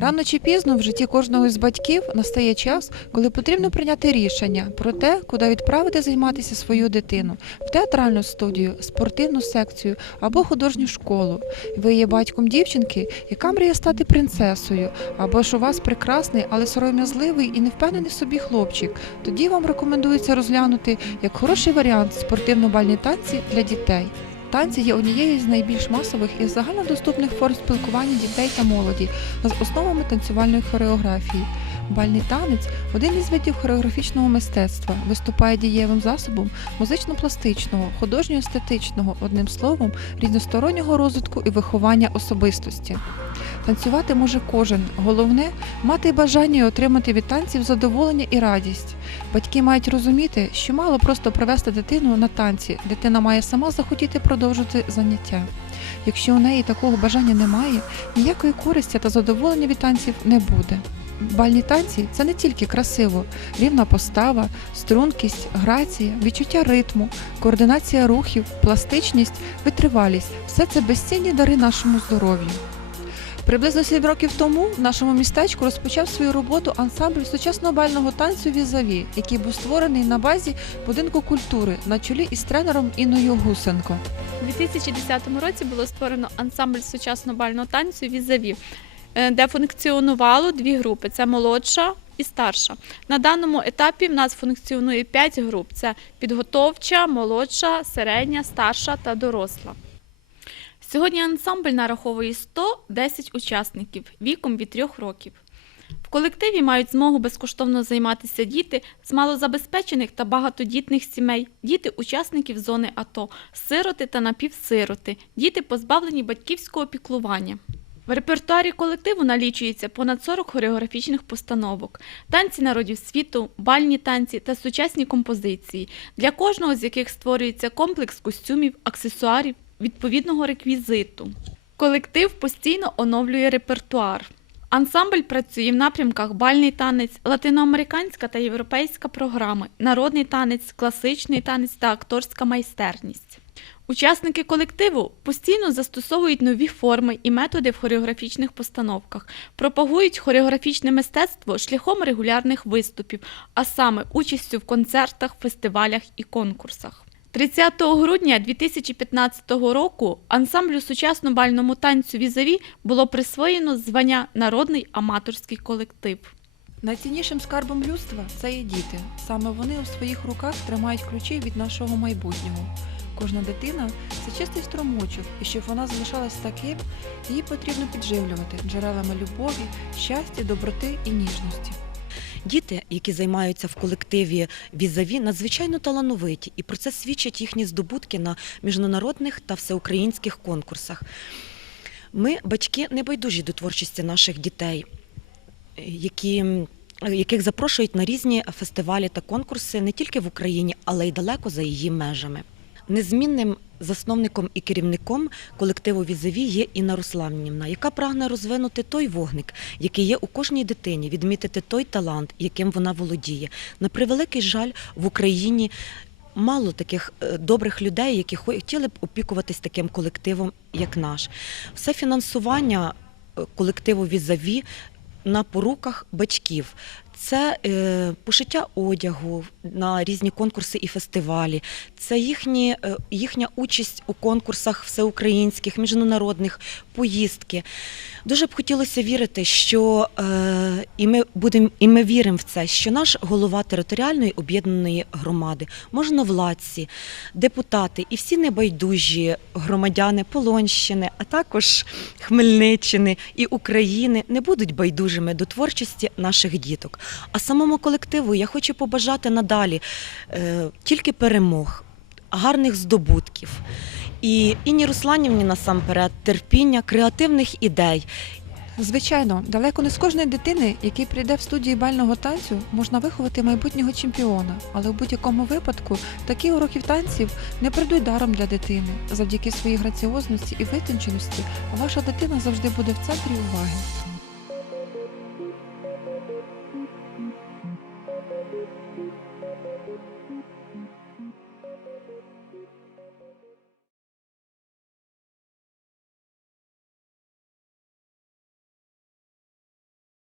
Рано чи пізно в житті кожного із батьків настає час, коли потрібно прийняти рішення про те, куди відправити займатися свою дитину в театральну студію, спортивну секцію або художню школу. Ви є батьком дівчинки, яка мріє стати принцесою, або ж у вас прекрасний, але сором'язливий і невпевнений собі хлопчик. Тоді вам рекомендується розглянути як хороший варіант спортивно-бальні танці для дітей. Танці є однією з найбільш масових і загальнодоступних форм спілкування дітей та молоді з основами танцювальної хореографії. Бальний танець один із видів хореографічного мистецтва, виступає дієвим засобом музично-пластичного, художньо-естетичного, одним словом, різностороннього розвитку і виховання особистості. Танцювати може кожен. Головне мати бажання отримати від танців задоволення і радість. Батьки мають розуміти, що мало просто привести дитину на танці. Дитина має сама захотіти продовжити заняття. Якщо у неї такого бажання немає, ніякої користі та задоволення від танців не буде. Бальні танці це не тільки красиво, рівна постава, стрункість, грація, відчуття ритму, координація рухів, пластичність, витривалість все це безцінні дари нашому здоров'ю. Приблизно 7 років тому в нашому містечку розпочав свою роботу ансамбль сучасного бального танцю Візаві, який був створений на базі будинку культури на чолі із тренером Інною Гусенко. У 2010 році було створено ансамбль сучасного бального танцю Візаві, е, де функціонувало дві групи: це молодша і старша. На даному етапі в нас функціонує п'ять груп: це підготовча, молодша, середня, старша та доросла. Сьогодні ансамбль нараховує 110 учасників віком від 3 років. В колективі мають змогу безкоштовно займатися діти з малозабезпечених та багатодітних сімей, діти учасників зони АТО, сироти та напівсироти, діти позбавлені батьківського піклування. В репертуарі колективу налічується понад 40 хореографічних постановок, танці народів світу, бальні танці та сучасні композиції, для кожного з яких створюється комплекс костюмів, аксесуарів, відповідного реквізиту. Колектив постійно оновлює репертуар. Ансамбль працює в напрямках бальний танець, латиноамериканська та європейська програми, народний танець, класичний танець та акторська майстерність. Учасники колективу постійно застосовують нові форми і методи в хореографічних постановках, пропагують хореографічне мистецтво шляхом регулярних виступів, а саме участю в концертах, фестивалях і конкурсах. 30 грудня 2015 року ансамблю сучасно бальному танцю Візаві було присвоєно звання Народний аматорський колектив. Найціннішим скарбом людства це є діти. Саме вони у своїх руках тримають ключі від нашого майбутнього. Кожна дитина це чистий струмочок, і щоб вона залишалась таким, її потрібно підживлювати джерелами любові, щастя, доброти і ніжності. Діти, які займаються в колективі візаві, надзвичайно талановиті, і про це свідчать їхні здобутки на міжнародних та всеукраїнських конкурсах. Ми, батьки, не байдужі до творчості наших дітей, які, яких запрошують на різні фестивалі та конкурси не тільки в Україні, але й далеко за її межами. Незмінним засновником і керівником колективу Візаві є Інна Русланівна, яка прагне розвинути той вогник, який є у кожній дитині, відмітити той талант, яким вона володіє. На превеликий жаль, в Україні мало таких е, добрих людей, які хотіли б опікуватись таким колективом, як наш. Все фінансування е, колективу Візаві на поруках батьків. Це е, пошиття одягу на різні конкурси і фестивалі, це їхні, е, їхня участь у конкурсах всеукраїнських, міжнародних, поїздки. Дуже б хотілося вірити, що е, і ми будемо, і ми віримо в це, що наш голова територіальної об'єднаної громади, можновладці, депутати і всі небайдужі громадяни Полонщини, а також Хмельниччини і України не будуть байдужими до творчості наших діток. А самому колективу я хочу побажати надалі е, тільки перемог, гарних здобутків. І Інні Русланівні насамперед терпіння, креативних ідей. Звичайно, далеко не з кожної дитини, який прийде в студії бального танцю, можна виховати майбутнього чемпіона. Але в будь-якому випадку такі уроки танців не прийдуть даром для дитини. Завдяки своїй граціозності і витонченості ваша дитина завжди буде в центрі уваги.